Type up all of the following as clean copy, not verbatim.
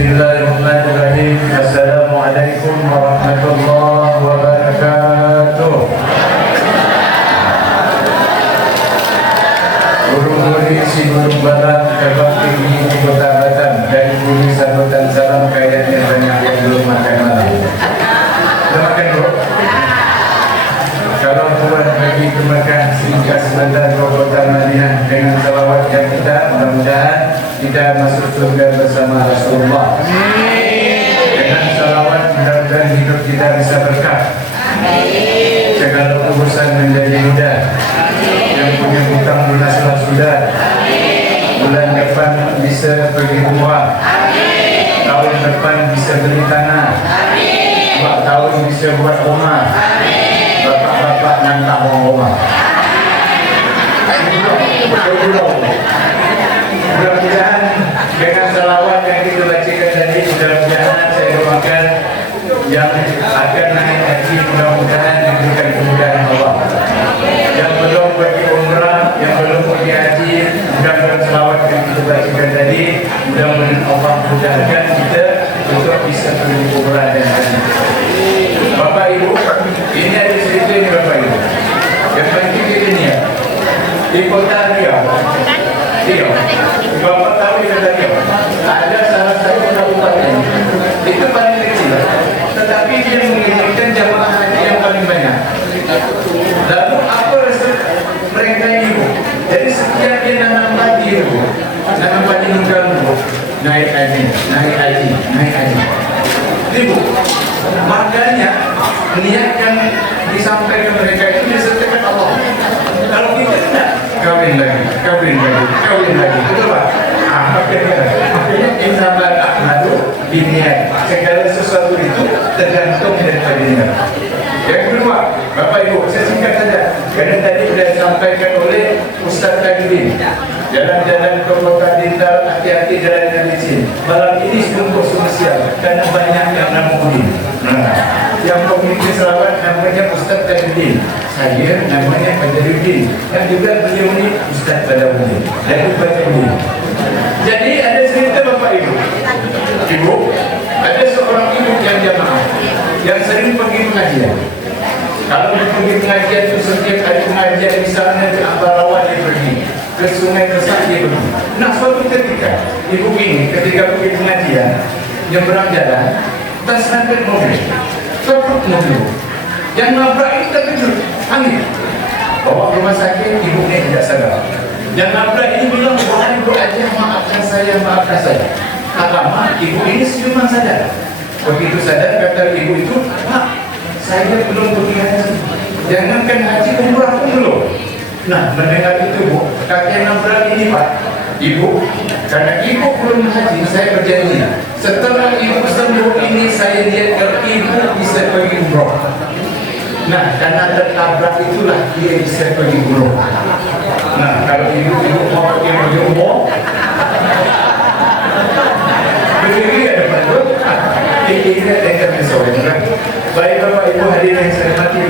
Bismillahirrahmanirrahim. Assalamualaikum warahmatullahi wabarakatuh. Guru-guru si guru barat Kabak tinggi di kota Batam dari bumi sambutan salam kayaknya banyak yang belum makan malam. Sudah makan bro? Kalau Tuhan bagi ke Mekah sehingga sebentar ke kota Madinah dengan salawat yang kita, mudah-mudahan kita masuk surga bersama Rasulullah. Dengan salawat mudah-mudahan hidup kita bisa berkah. Segala urusan menjadi mudah. Yang punya hutang lunaslah sudah. Bulan depan bisa pergi umrah. Tahun depan bisa beli tanah. 2 tahun bisa buat rumah. Bapak-bapak nantak rumah. Mudah-mudahan dengan salawat yang kita bacakan tadi, mudah-mudahan saya doakan yang akan naik haji mudah-mudahan diberikan kemudahan Allah. Yang belum pergi umrah, yang belum pergi haji, mudah-mudahan salawat yang kita bacakan tadi, mudah-mudahan Allah mudahkan kita untuk bisa pergi umrah dan haji. Bapak Ibu, ini ada cerita ini Bapak Ibu. Yang penting ini ya. Di kota Riau, Bapak tahu di kota Riau ada salah satu kabupaten itu paling kecil, tetapi dia mengirimkan jamaah haji yang paling banyak. Lalu apa resep mereka ini Bu? Jadi setiap dia nanam padi Bu, nanam padi nunggang Bu, naik haji. Ini Bu, makanya niatkan disampaikan mereka itu disertakan Allah. Kalau kita tidak kawin lagi, betul Pak? Makanya innamal a'malu binniyat. Segala sesuatu itu tergantung daripada niat. Yang kedua, Bapak Ibu, saya singkat saja. Karena tadi sudah disampaikan oleh Ustaz Tajudin. Jalan-jalan ke kota Dintar, hati-hati jalan yang licin. Malam ini sungguh spesial karena banyak yang namun yang pemimpin selawat namanya Ustaz Tajudin. Saya namanya Badruddin. Yang juga beliau ini Ustaz Badruddin dari Badruddin. Jadi ada cerita Bapak Ibu. Ibu, ada seorang ibu yang jamaah yang sering pergi pengajian. Kalau dia pergi pengajian itu setiap hari pengajian misalnya ke Ambarawa dia pergi, ke Sungai Besar dia pergi. Nah suatu ketika ibu ini ketika pergi pengajian nyebrang jalan, tersangkut mobil, terpuk mobil. Yang nabrak itu terkejut, panik. Bawa ke rumah sakit, ibu ini tidak sadar. Yang nabrak ini bilang, ibu aja maafkan saya. Tak lama ibu ini cuma sadar. Begitu sadar kata ibu itu, Pak, saya belum pergi haji. Jangankan haji, umrah pun belum. Nah, mendengar itu Bu, kakek nabrak ini Pak, ibu, karena ibu belum haji, saya berjanji setelah ibu sembuh ini saya lihat kalau ibu bisa pergi umrah. Nah, karena tertabrak itulah dia bisa pergi umrah. Nah, kalau ibu mau pergi umrah, berdiri ada bantu, ini ada yang misalnya. Baik Bapak Ibu hadirin yang saya hormati,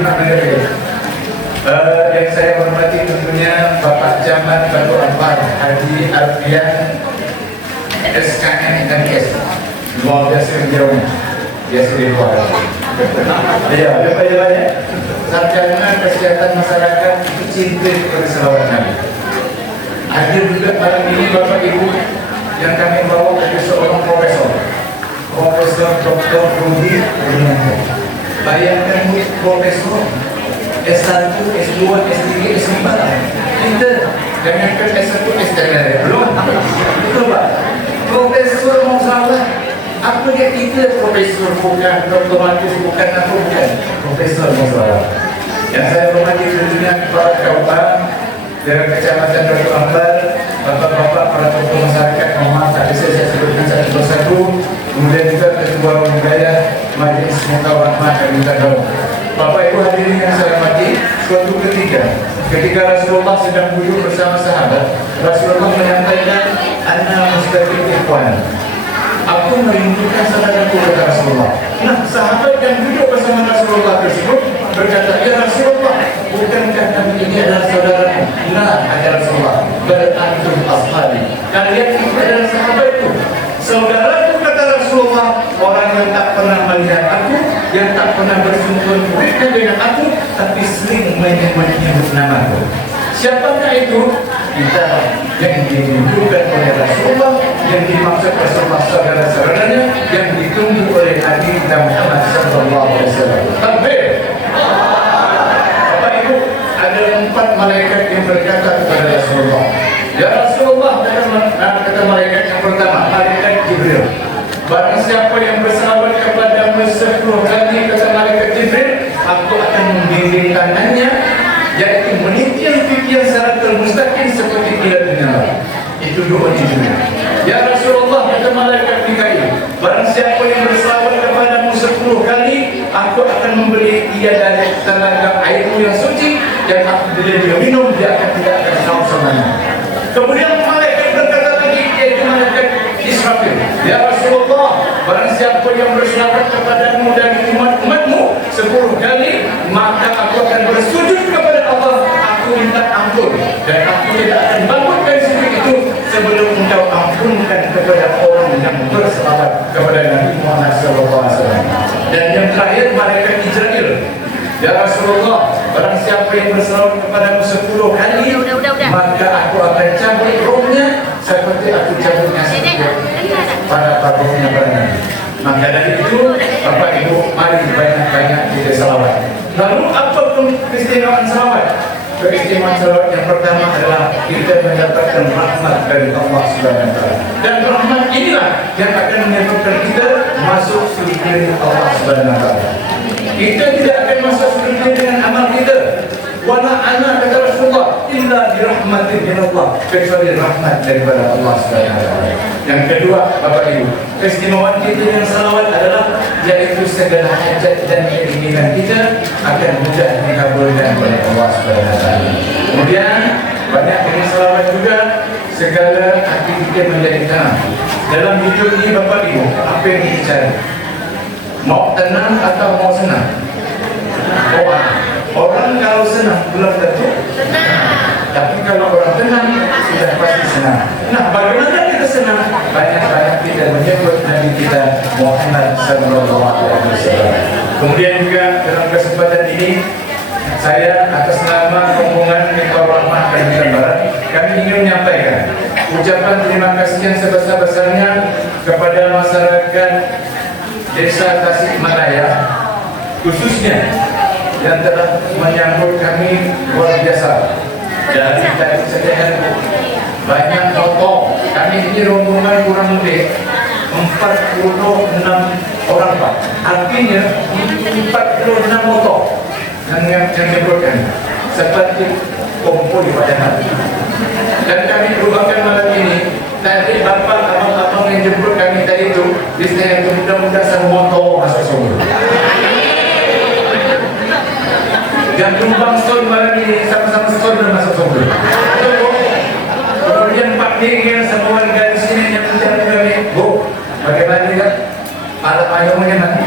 yang saya hormati tentunya Bapak Camat Batu Ampar Haji Alfian SKN dan S. Luar biasa menjauhnya. Biasa di luar. Ya, apa jawabannya? Sarjana Kesehatan Masyarakat itu cinta kepada selawat Nabi. Ada juga malam ini Bapak Ibu yang kami bawa ada seorang Profesor Dr. Rudi Rudianto. Bayangkan Profesor S1, S2, S3, S4. Kita jangankan S1, S3 belum. Betul Pak? Profesor Masalah. Apa dia kita Profesor bukan doktoratus bukan apa bukan Profesor Masalah. Yang saya hormati tentunya para kawan dari Kecamatan Batu Ampar, bapak-bapak para tokoh masyarakat, mohon tak bisa saya sebutkan satu persatu. Kemudian juga ketua wilayah Majelis Mukawamat dan minta doa. Bapak Ibu hadirin yang saya hormati, suatu ketika Rasulullah sedang duduk bersama sahabat, Rasulullah menyampaikan, "Ana mustaqim ikhwan." Aku merindukan saudaraku kata Rasulullah. Nah, sahabat yang duduk bersama Rasulullah tersebut berkata, "Ya Rasulullah, bukankah kami ini adalah saudaraku?" Nah, ada Rasulullah, "Bal antum ashabi." Kalian itu adalah sahabatku. Saudaraku kata Rasulullah. orang yang tak pernah melihat aku, yang tak pernah bersentuhan mereka dengan aku, tapi sering menyebut namaku. Siapakah itu? Kita yang ditunjukkan oleh Rasulullah, yang dimaksud Rasulullah saudara-saudaranya, yang ditunggu oleh Nabi Muhammad SAW. Takbir. Bapak Ibu, ada 4 malaikat yang berkata kepada Rasulullah, ya Rasulullah, kata malaikat yang pertama, malaikat Jibril, barang siapa yang berselawat kepadamu 10 kali, kata malaikat Jibril, aku akan membimbing tangannya, yaitu menitian pikiran siratal mustaqim seperti kilat menyala. Itu doa Jibril. Ya Rasulullah, kata malaikat Mikail, barang siapa yang berselawat kepadamu 10 kali, aku akan memberi ia dari tenaga airmu yang suci, dan apabila dia minum, dia akan tidak akan haus selamanya. Kemudian malaikat berkata lagi, yaitu malaikat Israfil, ya Rasulullah, barang siapa yang berselawat kepadamu dan umat-umatmu 10 kali, maka aku akan bersujud kepada Allah, aku minta ampun, dan aku tidak akan bangunkan sujud itu sebelum engkau ampunkan kepada orang yang berselawat kepada Nabi Muhammad SAW. Dan yang terakhir malaikat Israel, ya Rasulullah, barang siapa yang berselawat kepadamu 10 kali, maka aku akan cabut rohnya seperti aku cabutnya pada rohnya pada Nabi. Maka dari itu, Bapak Ibu, mari banyak-banyak kita salawat. Lalu apa keistimewaan salawat? Keistimewaan salawat yang pertama adalah kita mendapatkan rahmat dari Allah Subhanahu wa taala. Dan rahmat inilah yang akan menyebabkan kita masuk surga Allah Subhanahu wa taala. Kita tidak akan masuk surga dengan amal kita. Wala ana kata Rasulullah illa bi rahmatin min Allah, kecuali rahmat daripada Allah Subhanahu wa taala. Yang kedua, Bapak Ibu, keistimewaan kita yang salawat adalah yaitu segala hajat dan keinginan kita akan mudah dikabulkan oleh Allah Subhanahu wa taala. Kemudian banyak dengan salawat juga segala hati kita menjadi tenang. Dalam hidup ini Bapak Ibu, apa yang kita cari? Mau tenang atau mau senang? Orang kalau senang belum tentu tenang. Tapi kalau orang tenang sudah pasti senang. Nah, bagaimana kita senang? Banyak-banyak kita menyebut Nabi kita Muhammad SAW. Kemudian juga dalam kesempatan ini saya atas nama rombongan Mikor Rahmat Kalimantan Barat, kami ingin menyampaikan ucapan terima kasih yang sebesar-besarnya kepada masyarakat Desa Tasikmalaya, khususnya yang telah menyambut kami luar biasa. Dari tadi saja banyak tokoh. Kami ini rombongan kurang lebih 46 orang Pak. Artinya 46 tokoh yang menyebutkan seperti kumpul di Padang. Dan kami berusaha malam ini. Tadi bapak abang-abang yang jemput kami tadi itu, bisanya itu mudah-mudahan semua tokoh masuk surga. Yang tumbang stone malam ini sama-sama stone dan masuk surga. Kemudian Pak Dingin semua warga di sini yang mencari kami, Bu, bagaimana juga? Ada payungnya nanti.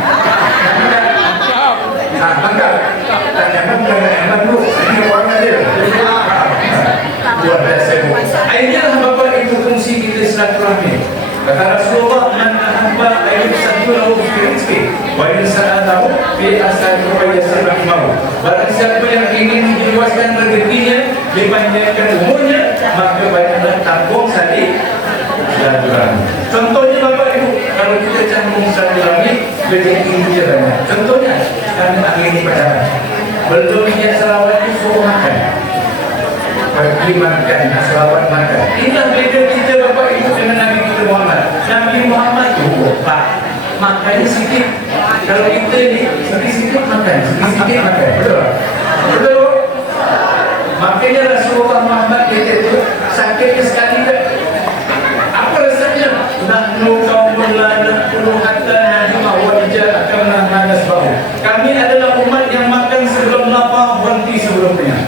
Nah, enggak. Tanyakan bagaimana Bu? Ini orang aja. Luar biasa Bu. Inilah Bapak Ibu fungsi kita silaturahmi. Kata Rasulullah, man ahabba ayyub satulahu fi rizki wa in sa'atahu fi asari wa yasirah mau. Barang siapa yang ingin diluaskan rezekinya, dipanjangkan umurnya, maka banyaklah tampung sadi silaturahmi. Contohnya Bapak Ibu, kalau kita canggung silaturahmi, rezeki kita banyak. Contohnya, kami ahli pacaran. Belum niat selawat itu suruh makan. Pergi makan, selawat makan. Inilah beda kita Bapak Ibu dengan Nabi kita Muhammad. Nabi Muhammad itu Pak, makannya sedikit. Kalau kita ini sedikit makan, sedikit makan. Betul? Betul? Makanya Rasulullah Muhammad itu sakit sekali tak? Apa rasanya? Nahnu qaumun la naqulu hatta najma wa ja'aka manas bau. Kami adalah umat yang makan sebelum lapar, berhenti sebelum kenyang.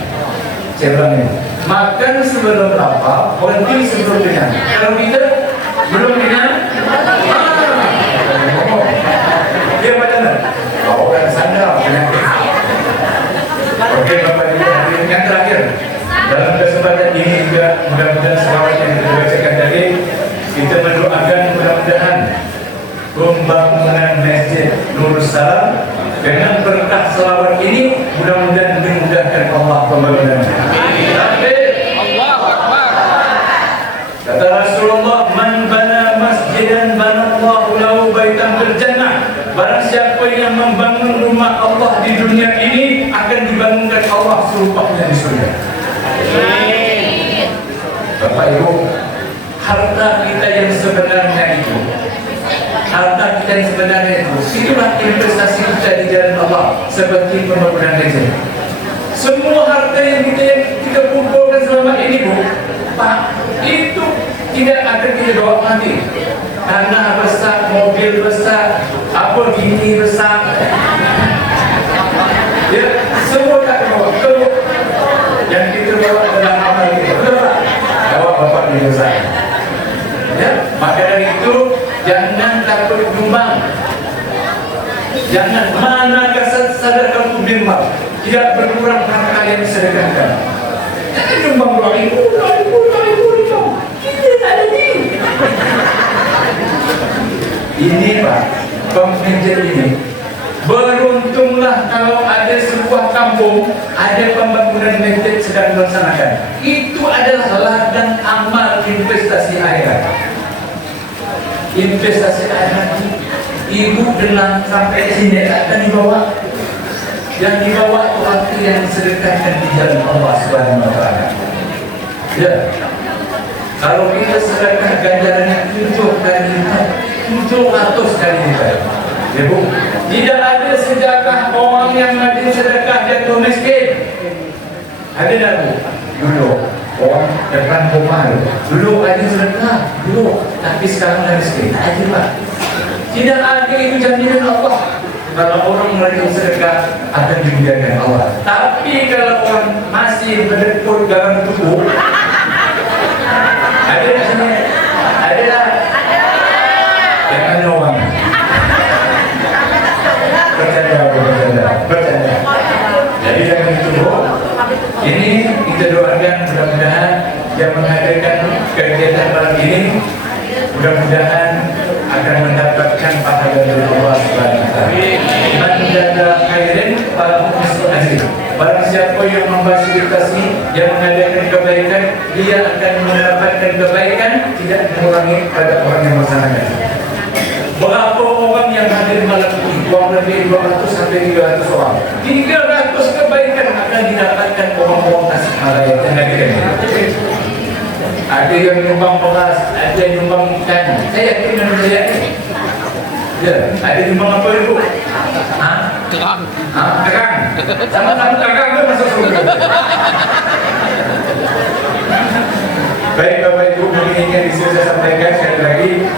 Saya ulangi. Makan sebelum lapar, berhenti sebelum kenyang. Kalau kita belum kenyang, dia macam mana? Kau kan sandal penyakit. Oke Bapak Ibu, yang terakhir dalam kesempatan ini juga mudah-mudahan selawat yang kita bacakan tadi, kita mendoakan mudah-mudahan pembangunan Wassalam. Dengan berkah selawat ini mudah-mudahan dimudahkan Allah pembangunannya. Allahu Akbar. Kata Rasulullah, man bana masjidan banallahu lahu baitan fil jannah. Barang siapa yang membangun rumah Allah di dunia ini akan dibangunkan Allah serupanya di surga. Bapak Ibu, harta kita yang sebenarnya itu, harta kita yang sebenarnya itulah investasi kita di jalan Allah, seperti pembangunan gereja. Semua harta yang kita kumpulkan selama ini, Bu, Pak, itu tidak akan kita bawa mati. Tanah besar, mobil besar, apa gini besar, ya semua tak bawa. Yang kita bawa dalam amal kita, betul tak? Bawa bapak di besar. Ya, maka dari itu jangan takut nyumbang. Jangan mana kasat sadar kamu bimbang. Tidak berkurang harta yang disedekahkan. Jangan nyumbang 2.000. Kita tak ada ni. Ini Pak, pemikir ini. Beruntunglah kalau ada sebuah kampung, ada pembangunan masjid sedang dilaksanakan. Itu adalah ladang amal investasi akhirat. Investasi akhirat. Ibu dengar sampai sini akan dibawa. Yang dibawa itu waktu yang disedekahkan di jalan Allah Subhanahu wa Ta'ala. Ya. Kalau kita sedekah ganjarannya 7 kali lipat, 700 kali lipat. Ya Bu, tidak ada sedekah orang yang rajin sedekah jatuh miskin. Ada tak Bu? Dulu orang depan rumah dulu rajin sedekah dulu, tapi sekarang dah miskin. Ada Pak. Tidak ada itu jaminan Allah. Kalau orang rajin sedekah akan dimuliakan Allah. Tapi kalau orang masih berdekut dalam tubuh, ada di sini, ada lah. Jangan orang. Bercanda. Jadi jangan ditunggu. Ini kita doakan mudah-mudahan yang mengadakan kegiatan malam ini mudah-mudahan akan mendapatkan pahala dari Allah Subhanahu wa Ta'ala. Man jaza khairin falahu mislu ajri. Barang siapa yang memfasilitasi, yang mengadakan kebaikan, dia akan mendapatkan kebaikan, tidak mengurangi pada orang yang melaksanakan. Berapa orang yang hadir malam ini? Kurang lebih 200 sampai 300 orang. 300 kebaikan akan didapatkan orang-orang Tasikmalaya dan negeri. Ada yang nyumbang beras, ada yang nyumbang ikan. Saya yakin dengan saya. Ya, ada nyumbang apa itu? Terang. Terang. Sama-sama terang itu masuk surga. Baik Bapak Ibu, mungkin yang bisa saya sampaikan sekali lagi.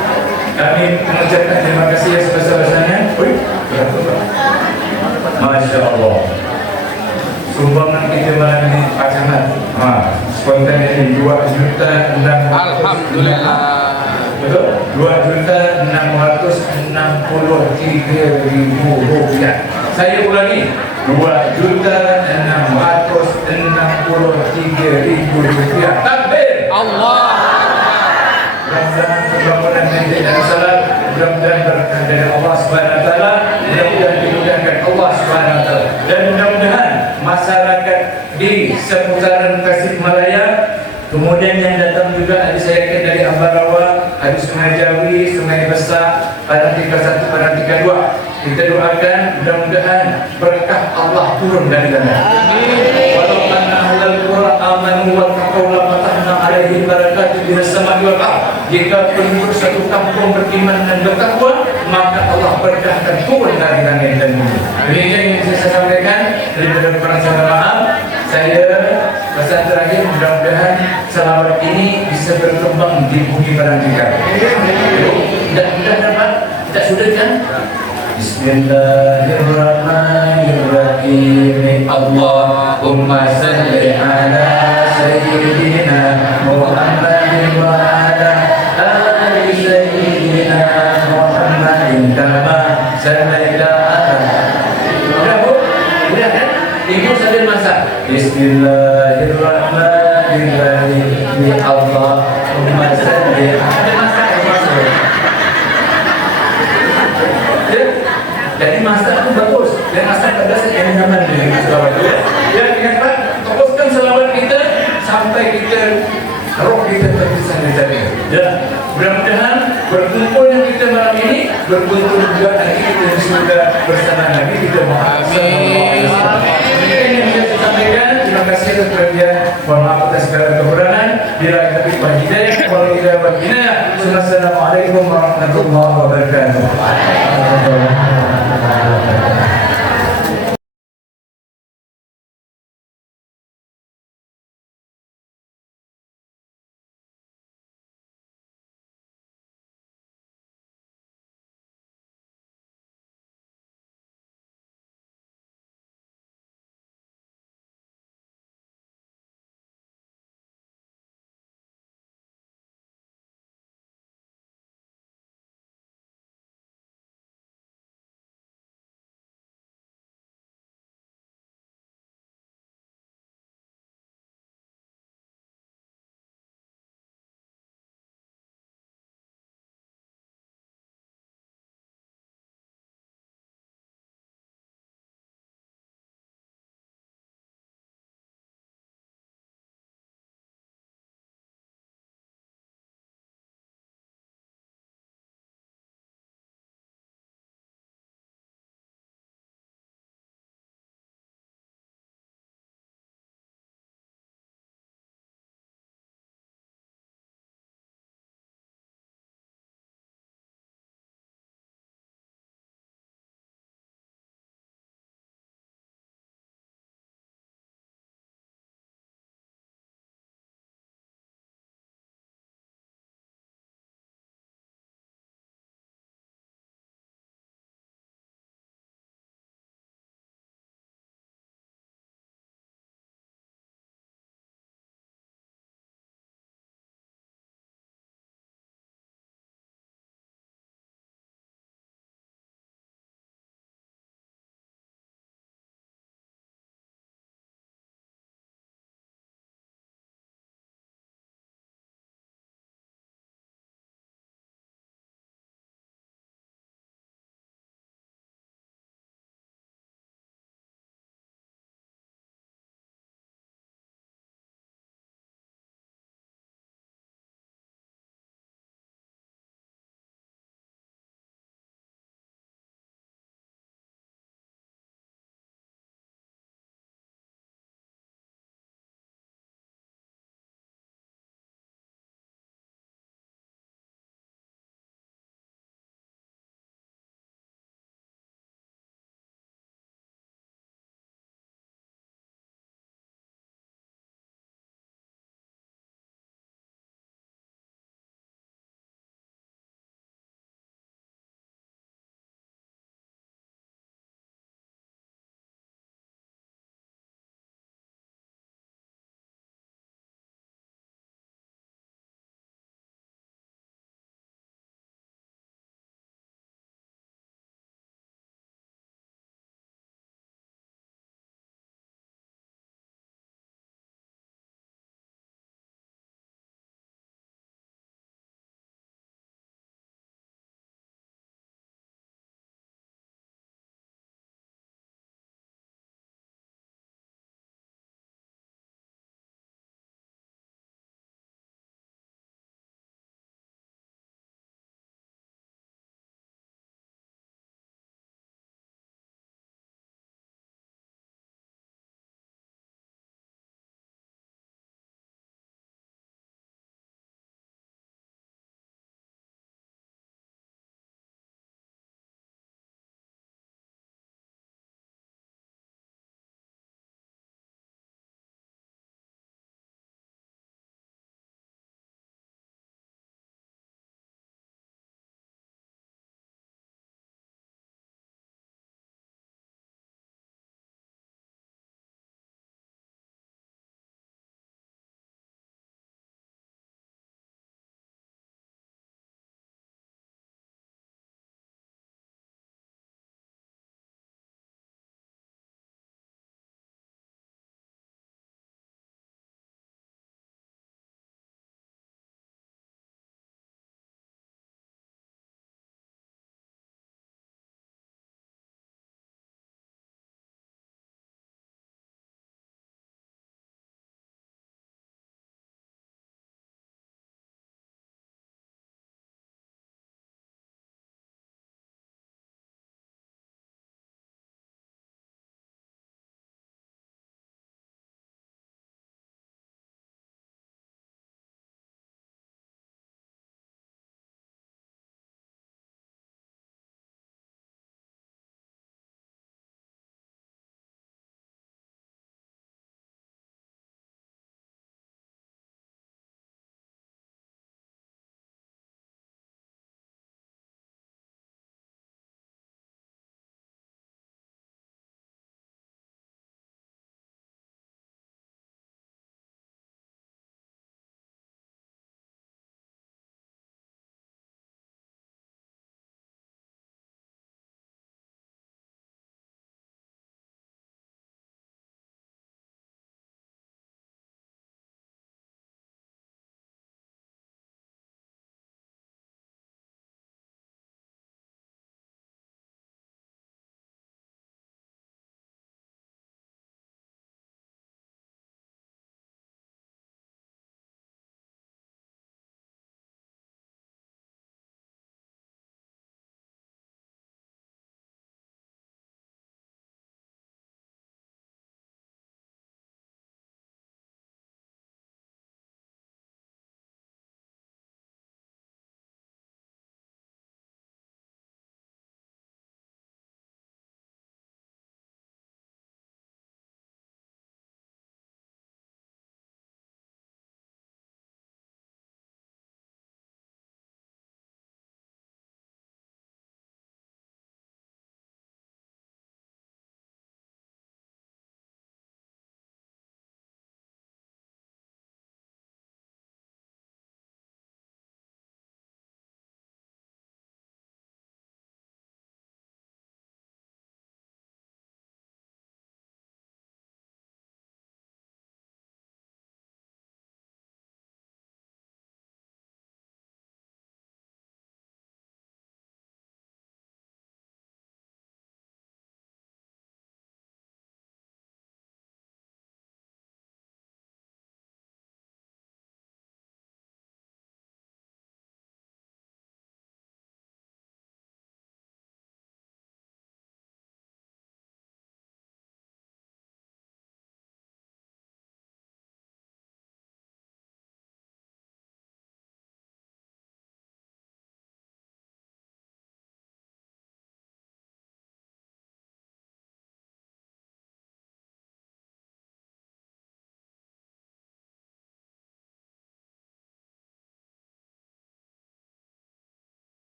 Kami mengucapkan terima kasih yang sebesar-besarnya. Masya Allah. Sumbangan kita malam ini Pak Camat. Spontan ini 2.600.000. Alhamdulillah. Betul? 2.663.000 rupiah. Saya ulangi, 2.663.000 rupiah. Takbir. Allah. Mudah-mudahan pembangunan masjid Darussalam, mudah-mudahan berkah dari Allah Subhanahu wa Ta'ala, mudah-mudahan dimudahkan Allah Subhanahu wa Ta'ala, dan mudah-mudahan masyarakat di seputaran Tasikmalaya, kemudian yang datang juga ada saya yakin dari Ambarawa, ada Sungai Jawi, Sungai Besar, Parantika 1, Parantika 2. Kita doakan mudah-mudahan berkah Allah turun dari sana. Walau anna ahlal qura amanu wa taqaw la fatahna alaihim barakatin minas samai wal ardh. Jika penduduk satu kampung beriman dan bertakwa, maka Allah berkahkan turun dari langit dan bumi. Demikian yang bisa saya sampaikan. Daripada kurang saya maaf. Saya pesan terakhir, mudah-mudahan selawat ini bisa berkembang di bumi Parantika. Mudah-mudahan dapat. Kita sudah kan? Bismillahirrahmanirrahim. Allahumma salli ala sayyidina Muhammadin wa ala ali sayyidina Muhammadin kama sallaita ala. Sudah Bu? Sudah kan? Ibu sambil masak. Bismillahirrahmanirrahim. Allahumma salli ala. Jadi masak itu bagus. Dan masak pedas yang nyaman dengan selawat itu. Ya, ingatlah, fokuskan selawat kita sampai kita roh kita terpisah dari tadi. Ya, mudah-mudahan berkumpulnya kita malam ini, berkumpul juga nanti kita sudah bersama lagi kita Amin. Ini yang bisa saya sampaikan. Terima kasih atas perhatian. Mohon maaf atas segala kekurangan. Bila kita hidayah, kalau kita berbina. Assalamualaikum warahmatullahi wabarakatuh.